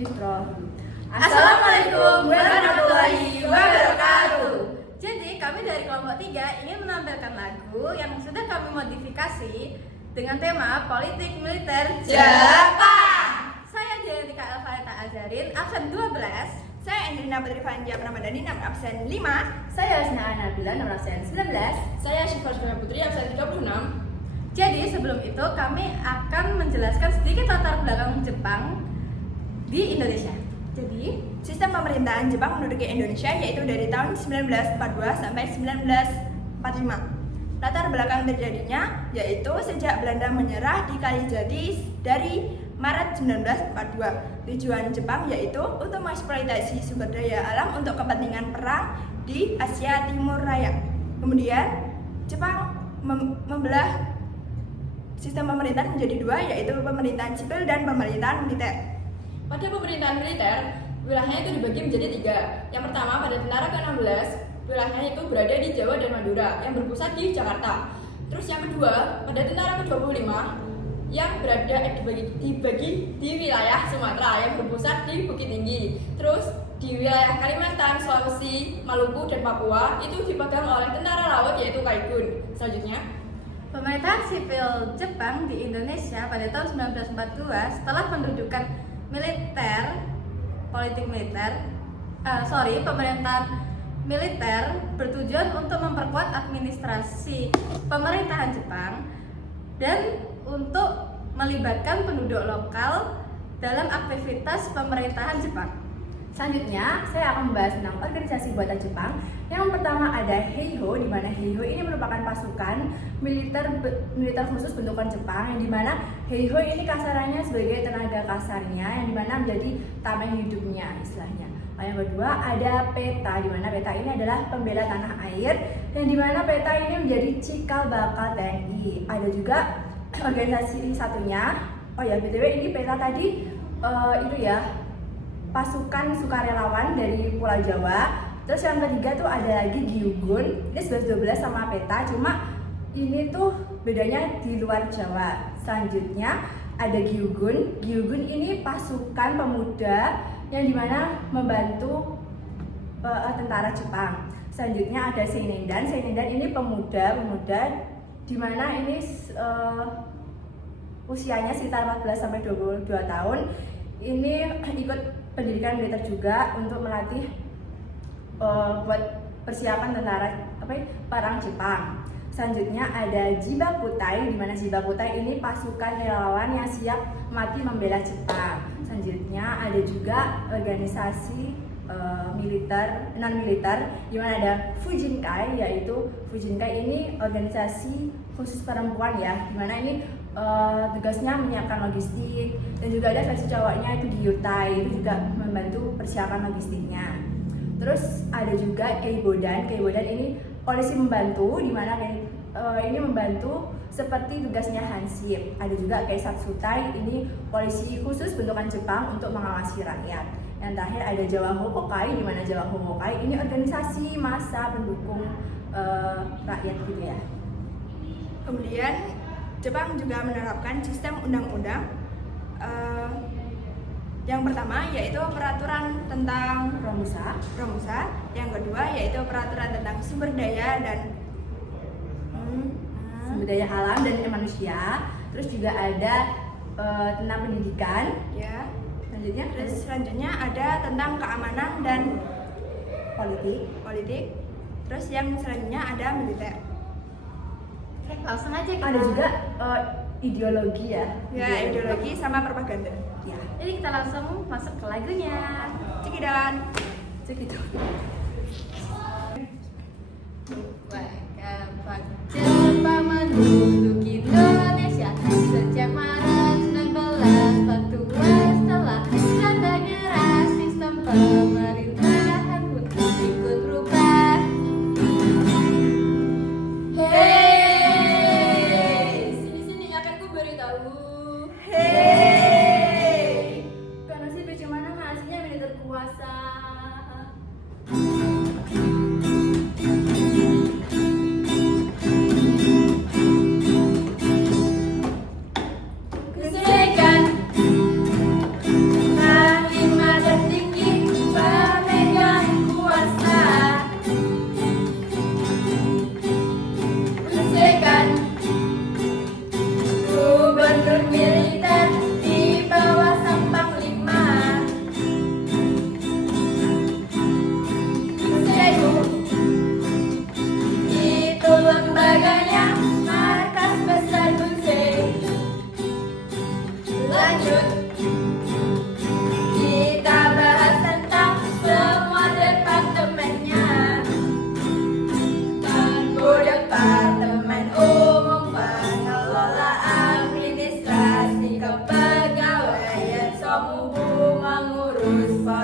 Assalamualaikum warahmatullahi wabarakatuh. Jadi kami dari kelompok 3 ingin menampilkan lagu yang sudah kami modifikasi dengan tema politik militer Jepang. Saya Diantika Elvareta Azarin, absen 12. Saya Andrina Putri Fanja Ramadhani, absen 5. Saya Asna Nabila, nomor absen 19. Saya Syifa Syukra Putri, absen 36. Jadi sebelum itu kami akan menjelaskan sedikit latar belakang Jepang di Indonesia. Jadi, sistem pemerintahan Jepang menduduki Indonesia yaitu dari tahun 1942 sampai 1945. Latar belakang terjadinya yaitu sejak Belanda menyerah di Kalijati dari Maret 1942. Tujuan Jepang yaitu untuk mengeksploitasi sumber daya alam untuk kepentingan perang di Asia Timur Raya. Kemudian Jepang membelah sistem pemerintahan menjadi dua, yaitu pemerintahan sipil dan pemerintahan militer. Pada pemerintahan militer, wilayahnya itu dibagi menjadi 3. Yang pertama, pada tentara ke-16, wilayahnya itu berada di Jawa dan Madura, yang berpusat di Jakarta. Terus yang kedua, pada tentara ke-25, yang berada dibagi di wilayah Sumatera, yang berpusat di Bukit Tinggi. Terus di wilayah Kalimantan, Sulawesi, Maluku, dan Papua, itu dipegang oleh tentara laut yaitu Kaigun. Selanjutnya, pemerintahan sipil Jepang di Indonesia pada tahun 1942 setelah pendudukan pemerintahan militer bertujuan untuk memperkuat administrasi pemerintahan Jepang dan untuk melibatkan penduduk lokal dalam aktivitas pemerintahan Jepang. Selanjutnya, saya akan membahas tentang organisasi buatan Jepang. Yang pertama ada Heiho, di mana Heiho ini merupakan pasukan militer khusus bentukan Jepang, yang dimana Heiho ini kasarannya sebagai tenaga kasarnya, yang dimana menjadi tameng hidupnya istilahnya. Yang kedua ada PETA, di mana PETA ini adalah pembela tanah air, yang dimana PETA ini menjadi cikal bakal TNI. Ada juga organisasi satunya, BTW ini PETA tadi pasukan sukarelawan dari Pulau Jawa. Terus yang ketiga tuh ada lagi Gyugun, ini 11-12 sama PETA, cuma ini tuh bedanya di luar Jawa. Selanjutnya ada Gyugun ini pasukan pemuda yang dimana membantu tentara Jepang. Selanjutnya ada Seinendan ini pemuda dimana ini usianya sekitar 14-22 tahun. Ini ikut pendidikan militer juga untuk melatih buat persiapan perang Jepang. Selanjutnya ada Jibakutai, di mana Jibakutai ini pasukan relawan yang siap mati membela Jepang. Selanjutnya ada juga organisasi militer non militer, di mana ada Fujinkai, yaitu Fujinkai ini organisasi khusus perempuan ya, di mana ini tugasnya menyiapkan logistik, dan juga ada versi cowoknya itu Gyutai, itu juga membantu persiapan logistiknya. Terus ada juga Keibodan ini polisi membantu, di mana ini membantu seperti tugasnya Hansip. Ada juga Keisatsutai, ini polisi khusus bentukan Jepang untuk mengawasi rakyat. Yang terakhir ada Jawa Hokokai, di mana Jawa Hokokai ini organisasi massa pendukung rakyat gitu ya. Kemudian Jepang juga menerapkan sistem undang-undang. Yang pertama yaitu peraturan tentang Romusa. Yang kedua yaitu peraturan tentang sumber daya alam dan manusia. Terus juga ada tentang pendidikan. Ya. Selanjutnya ada tentang keamanan dan politik. Terus yang selanjutnya ada militer. Langsung aja kita. Ada juga ideologi ya. Ideologi sama propaganda. Ya. Jadi kita langsung masuk ke lagunya. Cekidan. Jepang menduduki Indonesia sejak Maret 1942. Setelah Belanda nyerah, sistem pemerintahan pun ikut berubah. sini akan ku beritahu. Karena sih bagaimana hasilnya militer kuasa. Kesekan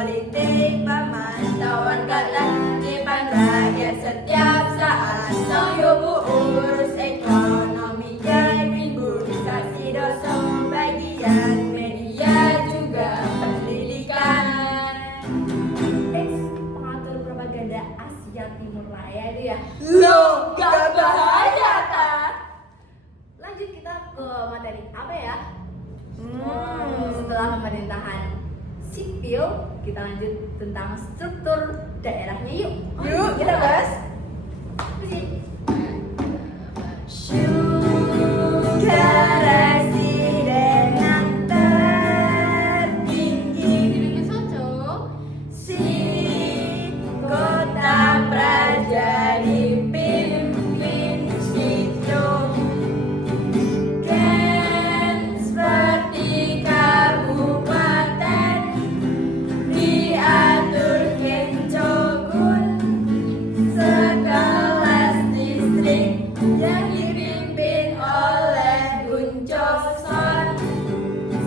politik, pemantauan ketertiban rakyat setiap saat. Soyobu urus ekonomi, imunisasi dosen, bagian media juga pendidikan. Pengatur propaganda Asia Timur Raya itu ya. Lo gak bahaya ta? Lanjut kita ke materi apa ya? Setelah pemerintahan sipil, kita lanjut tentang struktur daerahnya yuk. Yuk kita bahas. Presiden yang tertinggi, Ini Soco. si kota praja dipimpin situ, kan seperti kabupaten diatur kencogun, sekelas distrik yang dipimpin oleh Guncoson,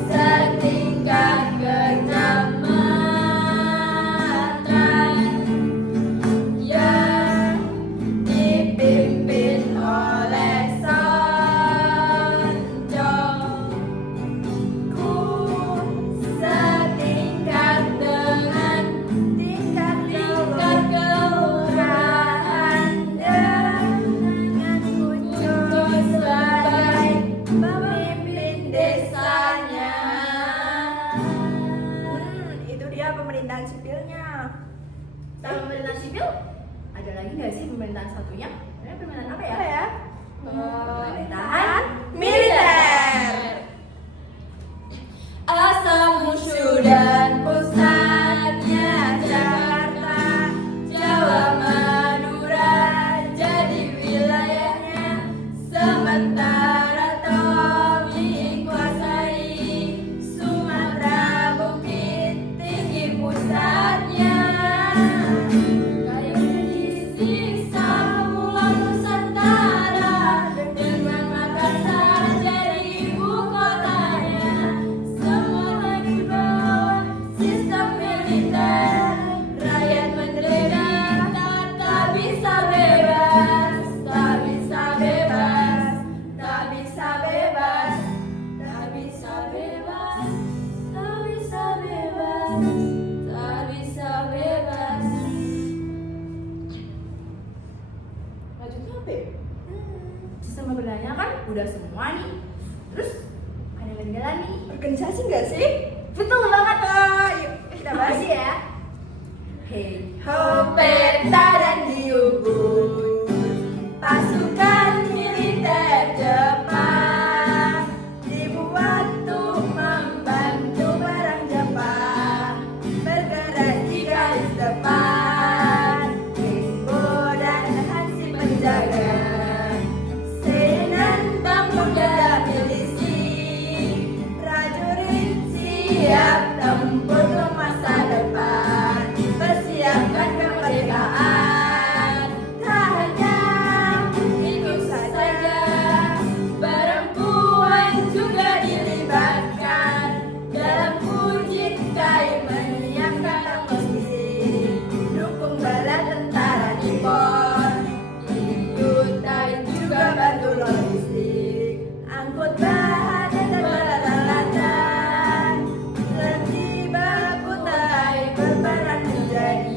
setingkat kecamatan yang dipimpin oleh Soncong, setingkat dengan tingkat kelurahan dengan Guncoson sebagai pemimpin desanya. Itu dia pemerintahan sipilnya. Setelah pemerintahan sipil, ada lagi nggak sih pemerintahan satunya? Ini pemerintahan apa ya? Pemerintahan Militer. Asal musuh dan pusatnya Jakarta, Jawa, Madura jadi wilayahnya, sementara Tommy kuasai Sumatera, Bukit Tinggi pusatnya. Kayu sisa Pulau Nusantara dengan Makassar jadi ibu kotanya, semua di bawah sistem militer. Rakyat menderita, tak bisa bebas, tak bisa bebas, tak bisa bebas, tak bisa bebas, tak bisa bebas, tak bisa bebas. Lanjutnya apa ya? sistem pemerintahannya kan udah semua nih. Terus ada yang ketinggalan nih. Organisasi nggak sih? Betul banget. Yuk kita bahas. Makasih ya. Hey, Hopeta dan diubur pasukan militer Jepang, dibuat untuk membantu barang Jepang bergerak di garis depan. Kimbo dan Hansi penjaga, Senan pemuda milisi, prajurit siap tempur ke masa depan, persiapkan kemerdekaan. Tak hanya itu saja, perempuan juga dilibatkan dalam uji kai, menyiapkan logistik, dukung bala tentara Nippon. Yutai juga bantu logistik, angkut bahan dan peralatan, lebih baku tai berperan menjadi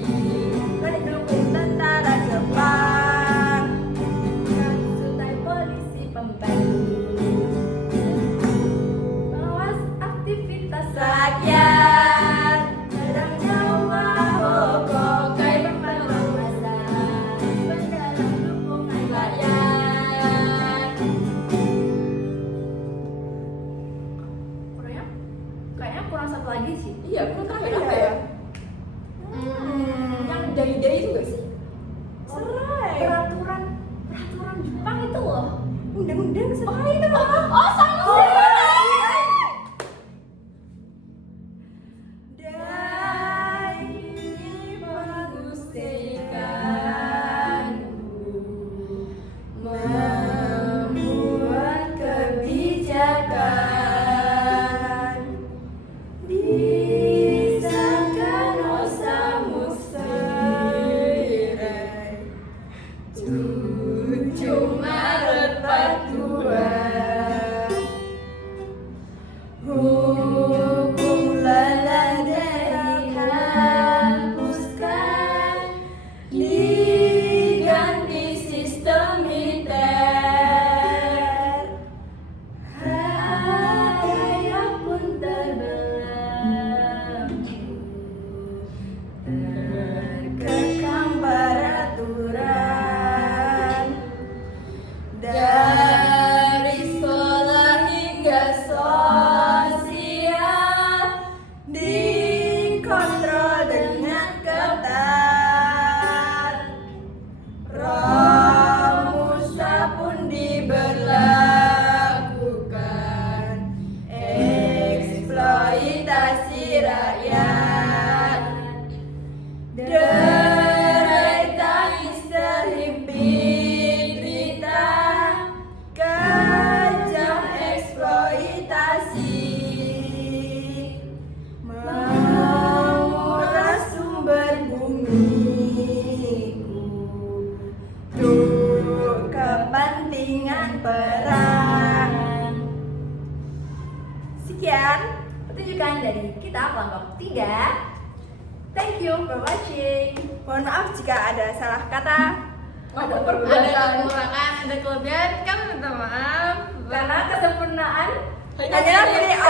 pendukung tentara Jepang, konsultan polisi pembantu, pengawas aktivitas rakyat, sedang nyawa hokokai membantu masa, pendalam dukungan rakyat. Kayaknya kurang satu lagi sih. Iya, aku terakhir apa ya? Yang dari itu gak sih? Serai. Peraturan Jepang itu loh. Undang-undang serai. itu loh. Oh, sama Oh, sih. Dai mengusikanku membuat kebijakan, disahkan perang. Sekian. Pertunjukan dari kita kelompok 3. Thank you for watching. Mohon maaf jika ada salah kata. Ada kekurangan, ada kelebihan, kami minta maaf. Karena kesempurnaan Hanyalah milik